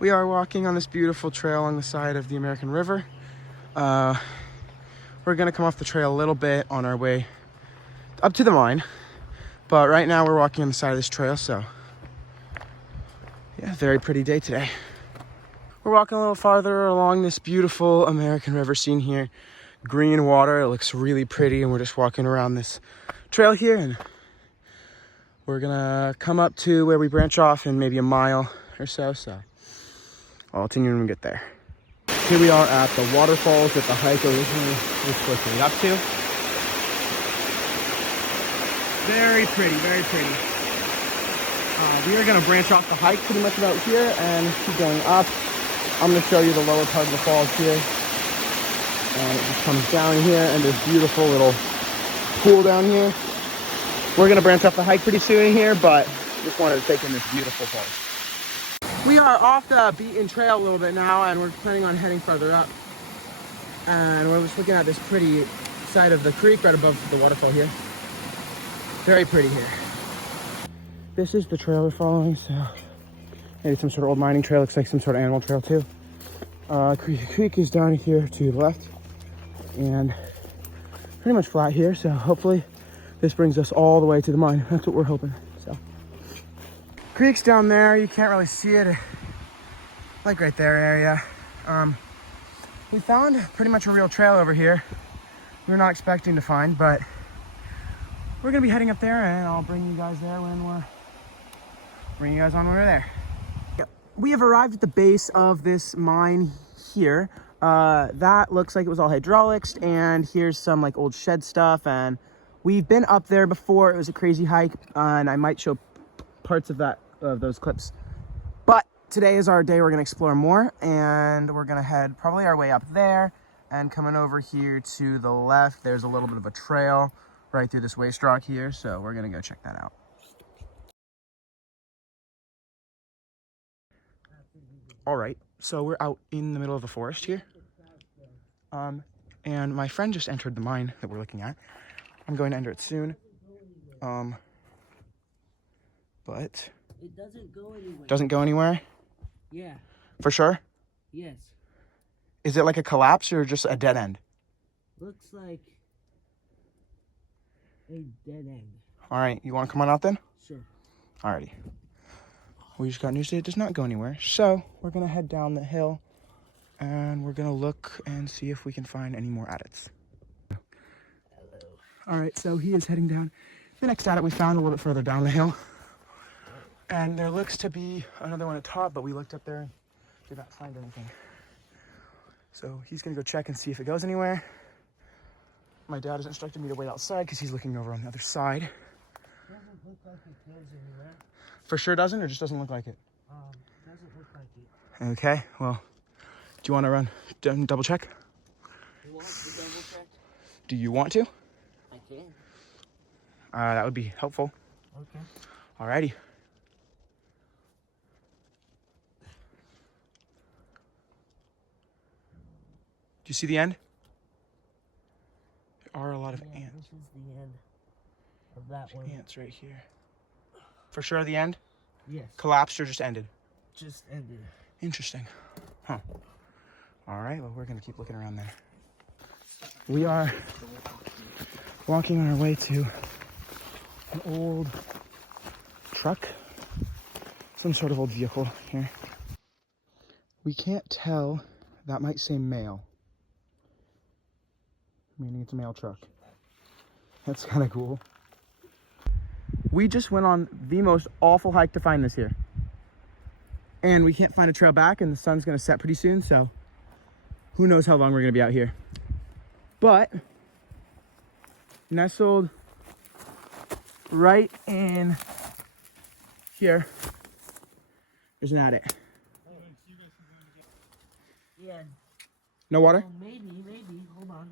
We are walking on this beautiful trail on the side of the American River. We're gonna come off the trail a little bit on our way up to the mine, but right now we're walking on the side of this trail, so yeah, very pretty day today. We're walking a little farther along this beautiful American River scene here. Green water, it looks really pretty, and we're just walking around this trail here, and we're gonna come up to where we branch off in maybe a mile or so, I'll continue when we get there. Here we are at the waterfalls that the hike originally was supposed to lead up to. Very pretty, very pretty. We are gonna branch off the hike pretty much about here and keep going up. I'm gonna show you the lower part of the falls here. And it just comes down here, and this beautiful little pool down here. We're gonna branch off the hike pretty soon here, but just wanted to take in this beautiful falls. We are off the beaten trail a little bit now, and we're planning on heading further up. And we're just looking at this pretty side of the creek right above the waterfall here. Very pretty here. This is the trail we're following, so maybe some sort of old mining trail. Looks like some sort of animal trail too. Creek is down here to the left, and pretty much flat here, so hopefully this brings us all the way to the mine. That's what we're hoping. So creek's down there, you can't really see it, like right there area. We found pretty much a real trail over here. We were not expecting to find, but we're gonna be heading up there, and I'll bring you guys there when we're there. We have arrived at the base of this mine here. That looks like it was all hydraulics, and here's some like old shed stuff, and we've been up there before. It was a crazy hike, and I might show parts of those clips. But today is our day. We're gonna explore more, and we're gonna head probably our way up there, and coming over here to the left, there's a little bit of a trail right through this waste rock here, so we're gonna go check that out. All right, so we're out in the middle of the forest here. And my friend just entered the mine that we're looking at. I'm going to enter it soon. But it doesn't go anywhere. Doesn't go anywhere? Yeah. For sure? Yes. Is it like a collapse or just a dead end? Looks like a dead end. All right, you want to come on out then? Sure. Alrighty. We just got news that it does not go anywhere. So we're gonna head down the hill, and we're gonna look and see if we can find any more adits. Hello. All right, so he is heading down. The next adit we found a little bit further down the hill. And there looks to be another one at top, but we looked up there and did not find anything. So he's gonna go check and see if it goes anywhere. My dad has instructed me to wait outside because he's looking over on the other side. It doesn't look like it goes anywhere. For sure doesn't, or just doesn't look like it? Doesn't look like it. Okay, well, do you want to run double check? You want to double check? Do you want to? I can. That would be helpful. Okay. Alrighty. Do you see the end? There are a lot of ants. This is the end of that one. Ants right here. For sure the end? Yes. Collapsed or just ended? Just ended. Interesting. Huh. All right, well, we're going to keep looking around there. We are walking on our way to an old truck. Some sort of old vehicle here. We can't tell. That might say male. Meaning it's a mail truck. That's kind of cool. We just went on the most awful hike to find this here. And we can't find a trail back, and the sun's gonna set pretty soon, so who knows how long we're gonna be out here. But nestled right in here, there's an adit. Yeah. No water? Oh, maybe. Hold on.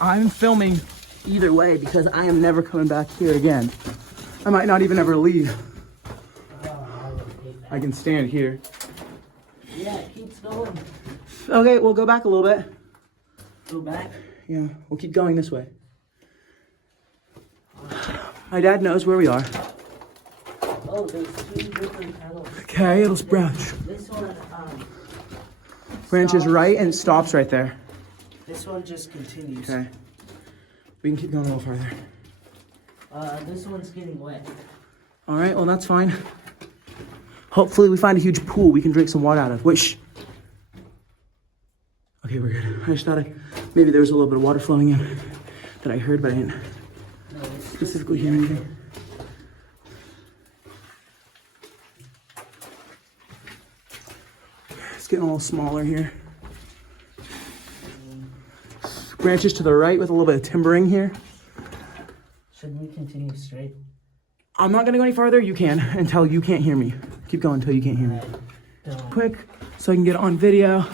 I'm filming either way because I am never coming back here again. I might not even ever leave. I can stand here. Yeah, it keeps going. Okay, we'll go back a little bit. Go back? Yeah, we'll keep going this way. My dad knows where we are. Oh, there's 2 different tunnels. Okay, it'll branch. This one, Branches stops. right and stops right there. This one just continues. Okay. We can keep going a little farther. This one's getting wet. All right, well, that's fine. Hopefully we find a huge pool we can drink some water out of, which... Okay, we're good. I just thought maybe there was a little bit of water flowing in that I heard, but I didn't specifically hear anything. It's getting a little smaller here. Branches to the right with a little bit of timbering here. Should we continue straight? I'm not gonna go any farther. You can until you can't hear me. Keep going until you can't hear me. Quick, so I can get it on video.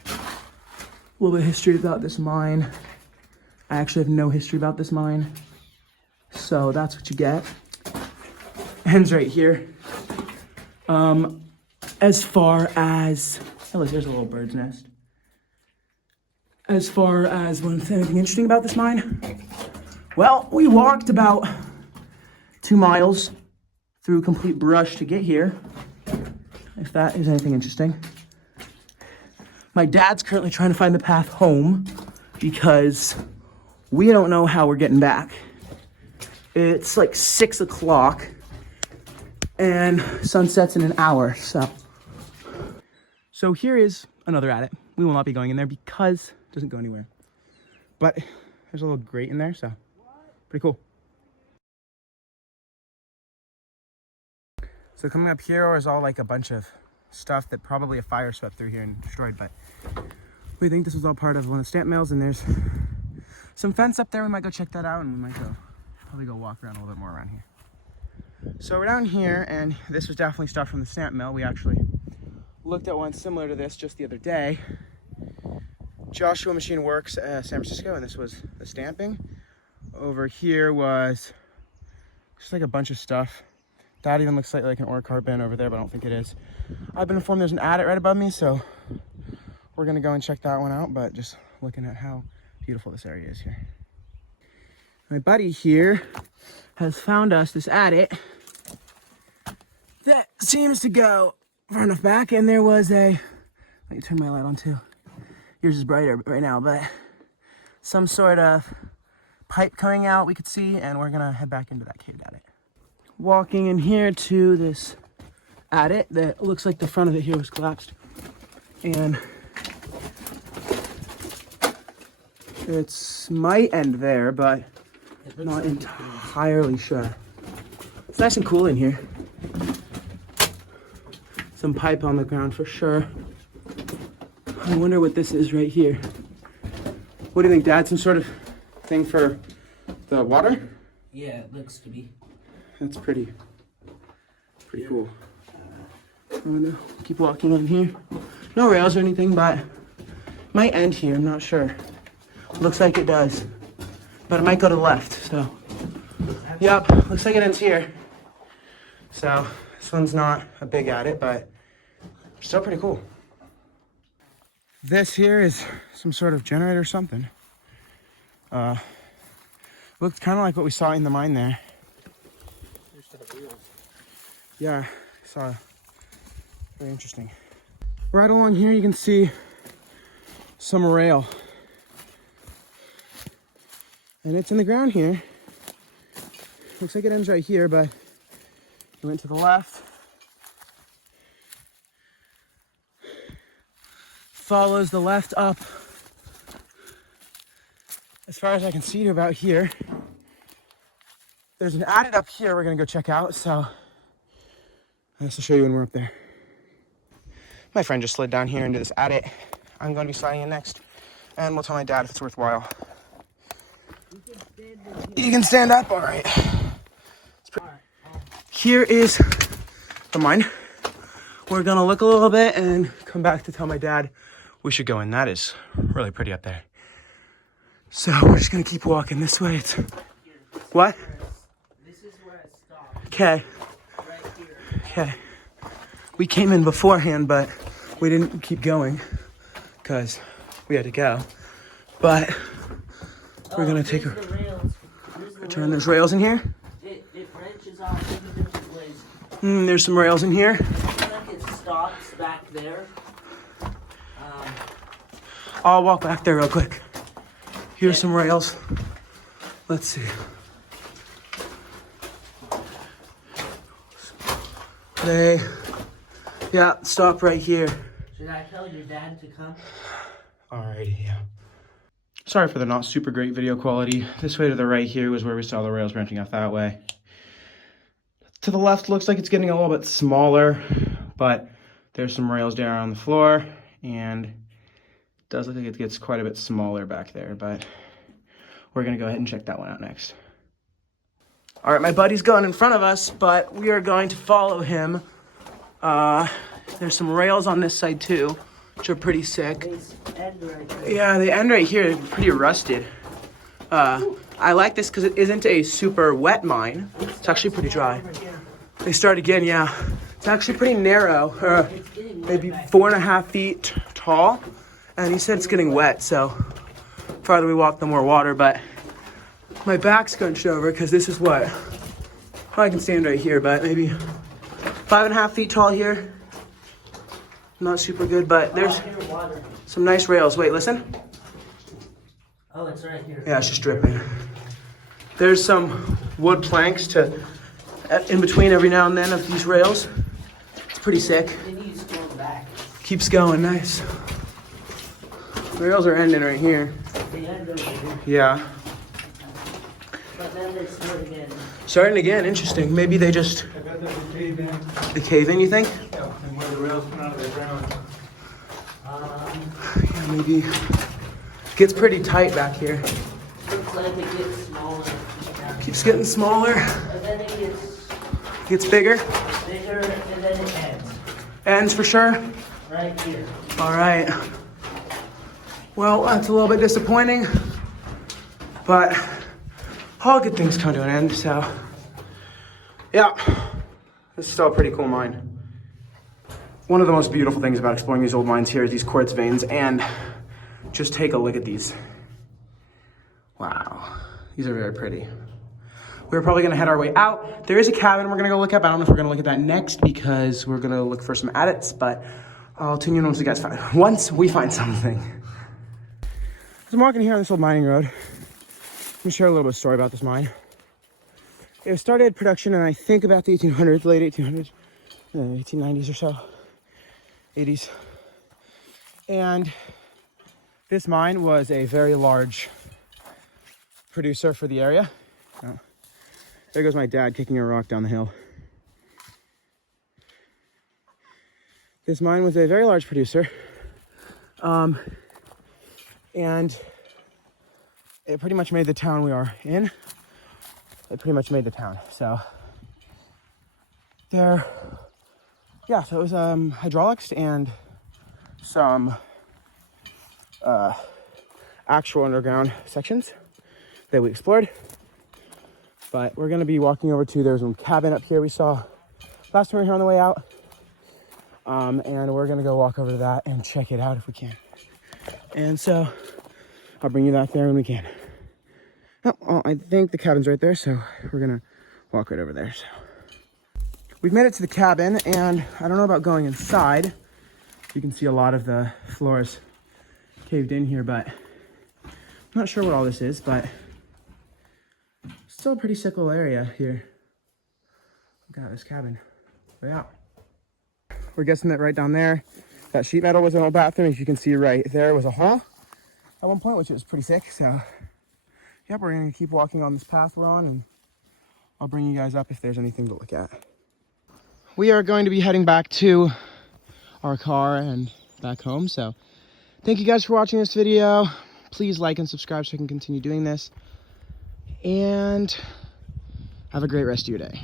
A little bit of history about this mine. I actually have no history about this mine. So that's what you get. Ends right here. As far as, oh look, there's a little bird's nest. As far as anything interesting about this mine, well, we walked about 2 miles through complete brush to get here, if that is anything interesting. My dad's currently trying to find the path home because we don't know how we're getting back. It's like 6 o'clock and sunsets in an hour, so here is another adit. We will not be going in there because it doesn't go anywhere. But there's a little grate in there, so pretty cool. So coming up here is all like a bunch of stuff that probably a fire swept through here and destroyed, but we think this was all part of one of the stamp mills, and there's some fence up there. We might go check that out, and we might probably go walk around a little bit more around here. So we're down here, and this was definitely stuff from the stamp mill. We actually looked at one similar to this just the other day. Joshua Machine Works, San Francisco, and this was the stamping. Over here was just like a bunch of stuff. That even looks like an ore cart bin over there, but I don't think it is. I've been informed there's an adit right above me, so we're gonna go and check that one out, but just looking at how beautiful this area is here. My buddy here has found us this adit that seems to go far enough back, and there was let me turn my light on too. Yours is brighter right now, but some sort of pipe coming out we could see, and we're gonna head back into that caved adit. Walking in here to this adit that looks like the front of it here was collapsed, and it's might end there, but I'm not entirely sure. It's nice and cool in here. Some pipe on the ground for sure. I wonder what this is right here. What do you think, Dad? Some sort of thing for the water? Yeah, it looks to be. That's pretty cool. I'm gonna keep walking on here. No rails or anything, but it might end here. I'm not sure. Looks like it does, but it might go to the left. So, yep, looks like it ends here. So this one's not a big adit, but still pretty cool. This here is some sort of generator or something. Looked kind of like what we saw in the mine there. Yeah, I saw. Very interesting. Right along here you can see some rail. And it's in the ground here. Looks like it ends right here, but it went to the left. Follows the left up as far as I can see to about here. There's an adit up here we're gonna go check out, so I have to show you when we're up there. My friend just slid down here into this adit. I'm gonna be sliding in next, and we'll tell my dad if it's worthwhile. You can stand up, all right. Here is the mine. We're gonna look a little bit and come back to tell my dad we should go in. That is really pretty up there. So we're just gonna keep walking this way. What? This is where it stops. Okay. Right here. Okay. We came in beforehand, but we didn't keep going because we had to go. But we're gonna take a turn. There's rails in here. It branches off in different ways. There's some rails in here. I think it stops back there. I'll walk back there real quick. Here's some rails. Let's see. They, yeah, stop right here. Should I tell your dad to come? Alrighty, yeah. Sorry for the not super great video quality. This way to the right here was where we saw the rails branching off that way. To the left looks like it's getting a little bit smaller, but there's some rails down on the floor, and it does look like it gets quite a bit smaller back there, but we're gonna go ahead and check that one out next. All right, my buddy's going in front of us, but we are going to follow him. There's some rails on this side too, which are pretty sick. They end right there. Yeah, they end right here, pretty rusted. I like this because it isn't a super wet mine. It's actually pretty dry. They start again, yeah. It's actually pretty narrow, maybe 4.5 feet tall. And he said it's getting wet, so farther we walk, the more water, but my back's scrunched over because this is what, well, I can stand right here, but maybe 5.5 feet tall here. Not super good, but there's some nice rails. Wait, listen. Oh, it's right here. Yeah, it's just dripping. There's some wood planks to in between every now and then of these rails. It's pretty sick. It needs to go back. Keeps going, nice. Rails are ending right here. They end over here. Yeah. But then they start again. Starting again, interesting. Maybe they just... They cave in, you think? Yeah, and where the rails come out of the ground. Yeah, maybe. Gets pretty tight back here. Looks like it gets smaller. Keeps getting smaller. And then it Gets bigger. bigger, and then it ends. Ends for sure. Right here. All right. Well, that's a little bit disappointing, but all good things come to an end, so yeah, this is still a pretty cool mine. One of the most beautiful things about exploring these old mines here is these quartz veins, and just take a look at these. Wow, these are very pretty. We're probably gonna head our way out. There is a cabin we're gonna go look at, but I don't know if we're gonna look at that next because we're gonna look for some adits, but I'll tune you in once we find something. As I'm walking here on this old mining road, let me share a little bit of story about this mine. It started production in, I think, about the 1800s, late 1800s, 1890s or so, 80s. And this mine was a very large producer for the area. Oh, there goes my dad kicking a rock down the hill. This mine was a very large producer. And it pretty much made the town we are in. It pretty much made the town. So there, yeah, so it was hydraulics and some actual underground sections that we explored. But we're gonna be walking over to, there's one cabin up here we saw last time we were here on the way out. And we're gonna go walk over to that and check it out if we can. And so I'll bring you back there when we can. Oh, I think the cabin's right there, so we're gonna walk right over there. So we've made it to the cabin, and I don't know about going inside. You can see a lot of the floors caved in here, but I'm not sure what all this is, but still a pretty sick little area here. Look at this cabin. Way out. We're guessing that right down there, that sheet metal was an old bathroom. As you can see right there was a hall at one point, which was pretty sick. So yep, we're gonna keep walking on this path we're on, and I'll bring you guys up if there's anything to look at. We are going to be heading back to our car and back home. So thank you guys for watching this video. Please like and subscribe so I can continue doing this. And have a great rest of your day.